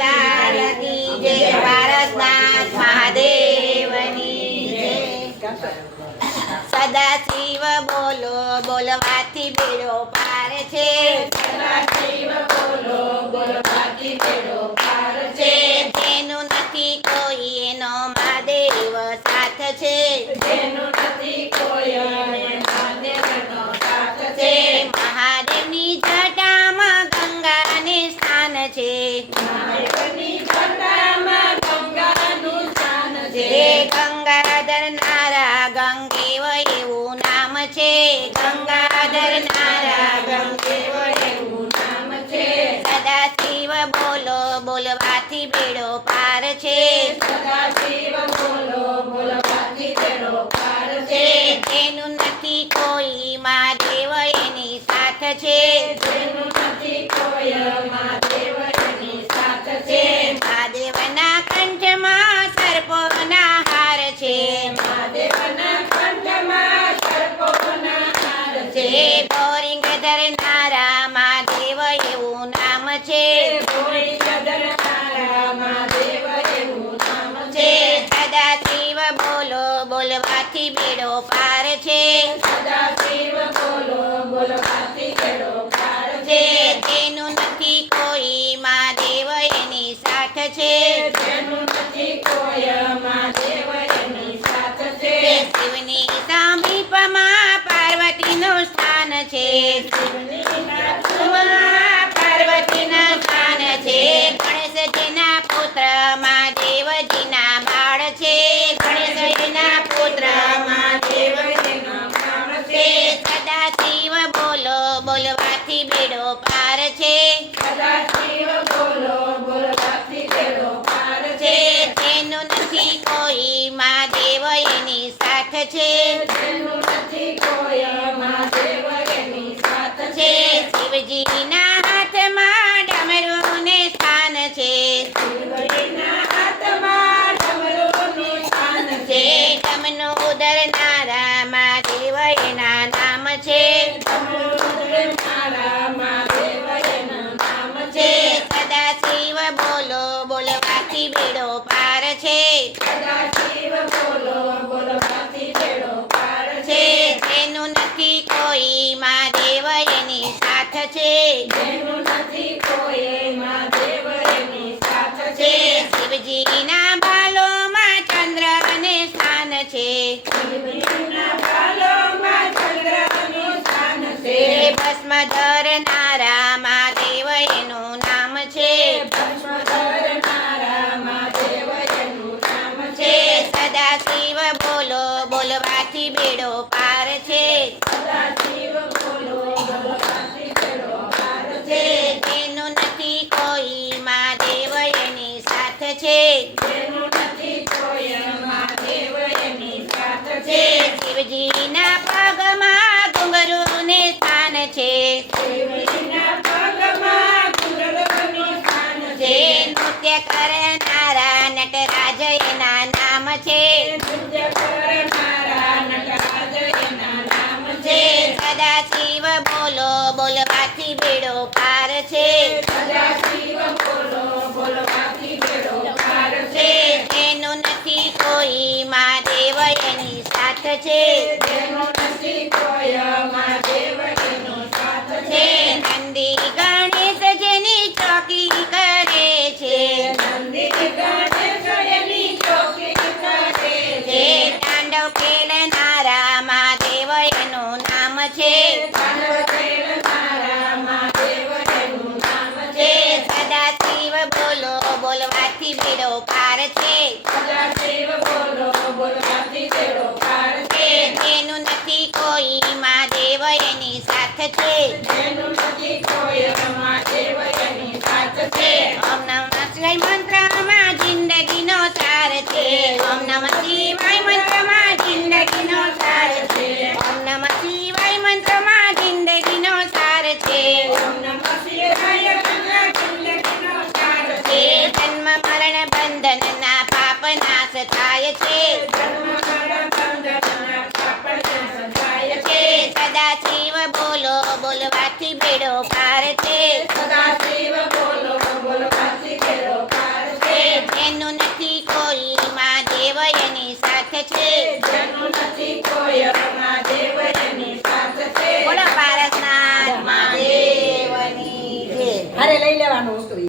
લાલ કી જય, પારસનાથ મહાદેવની જય। સદાશિવ બોલો બોલવાથી બેડો પાર છે, સદાશિવ બોલો બોલવાથી બેડો પાર છે। જેનું નથી કોઈ એનો મહાદેવ સાથ છે, જેનું નથી કોઈ એના દેવનો સાથ છે। મહાદેવની જટામાં ગંગાને સ્થાન છે, મહાદેવની જટામાં ગંગાનું સ્થાન છે। ગંગાધર નારા ગંગેવ એવું નામ છે, ગંગાધર નારા ગંગેવ એવું નામ છે। સદાશિવ બોલો બોલવાથી બેડો પાર છે, સદાશિવ બોલો બોલવાથી બેડો પાર છે। જેનું નથી કોઈ મહાદેવ એની સાથ છે, જેનું નથી કોઈ મહાદેવ એની સાથ છે। મહાદેવના કંઠમાં સર્પોના હાર છે, મહાદેવના કંઠમાં સર્પોના હાર છે। બોરિંગ ધરનારા મહાદેવ એવું નામ છે, કોઈ સદરનારા મહાદેવ એવું નામ છે। સદાશિવ બોલો બોલવાથી બેડો પાર છે, સદાશિવ બોલો બોલવાથી બેડો પાર છે। જેનું નથી કોઈ મહાદેવ એની સાથ છે, જેનું નથી કોઈ મહાદેવ એની સાથ છે। શિવની સમીપમાં પાર્વતીનું સ્થાન છે, શિવજીના પાર્વતીના સ્થાન છે, ગણેશજીના પુત્ર મહાદેવજીના બાળ છે, ગણેશજીના પુત્ર મહાદેવજીનું નામ છે। સદાશિવ બોલો બોલવાથી બેડો પાર છે, સદાશિવ બોલો બોલવાથી બેડો પાર છે। જેનું નથી કોઈ મહાદેવ એની સાથ છે, જેનું નથી કોઈ મહાદેવ એની સાથ છે। શિવજીના હાથમાં ડમરુને સ્થાન છે, શિવજીના હાથમાં ડમરુનું સ્થાન છે। ડમનું ઉદરનારા મહાદેવ એના નામ છે, ડમરું મારા મહાદેવ એનું નામ છે। સદાશિવ બોલો બોલવાથી બેડો પાર છે, સદાશિવ બોલો બોલવાથી બેડો પાર છે। જેનું નથી કોઈ મહાદેવ એની સાથ છે, જેનું નથી કોઈ મહાદેવ એની સાથ છે। શિવજીના બાલોમાં ચંદ્ર અને સ્થાન છે, શિવજીના બાલોમાં ચંદ્રનું સ્થાન છે। ભસ્મ ધરનારા મહાદેવ એનું નામ છે, ભસ્મધર મારા મહાદેવ એનું નામ છે। સદાશિવ બોલો બોલવાથી બેડો પાર છે, સદાશિવ બોલો બોલવાથી બેડો પાર છે। જેનું નથી કોઈ મહાદેવ એની સાથ છે, જેનું નથી કોઈ મહાદેવ એની સાથ છે। શિવજીના પગમાં ઘુંઘરુને સ્થાન છે, શિવજીના પગમાં ઘુંઘરુનું સ્થાન છે। નૃત્ય કરનારા નટરાજ એના નામ છે, નૃત્ય કરનારા નટરાજ એના નામ છે। સદાશિવ બોલો બોલવાથી બેડો પાર છે, સદાશિવ બોલો બોલવાથી બેડો પાર છે। જેનું નથી કોઈ મહાદેવ એની સાથ છે, જેનું નથી કોઈ મહાદેવ એનો સાથ છે। નંદી ગણેશ જેની ચોકી કરે છે, નંદી ગણેશ એની ચોકી કરે છે। તાંડવ ખેલનારા મહાદેવ એનું નામ છે, તાંડવ ખેલનારા મહાદેવ એનું નામ છે। સદાશિવ બોલો બોલવાથી બેડો પાર છે, સદાશિવ બોલો બોલવાથી બેડો પાર છે। જેનું નથી કોઈ મહાદેવ એની સાથ છે, જેનું નથી કોઈ મહાદેવ એની સાથ છે। ઓમ નમઃ શિવાય મંત્રમાં જિંદગીનો સાર છે, ઓમ નમઃ શિવાય મંત્રમાં જિંદગીનો સાર છે, ઓમ નમઃ શિવાય મંત્રમાં જિંદગીનો સાર છે, ઓમ નમઃ શિવાય જિંદગીનો સાર છે। જન્મ મરણ બંધનના પાપ નાશ થાય છે, જન્મ મરણ બંધનના પાપ નાશ થાય છે। સદાશિવ બોલો બોલવાથી બેડો પાર છે, જેનું નથી કોઈ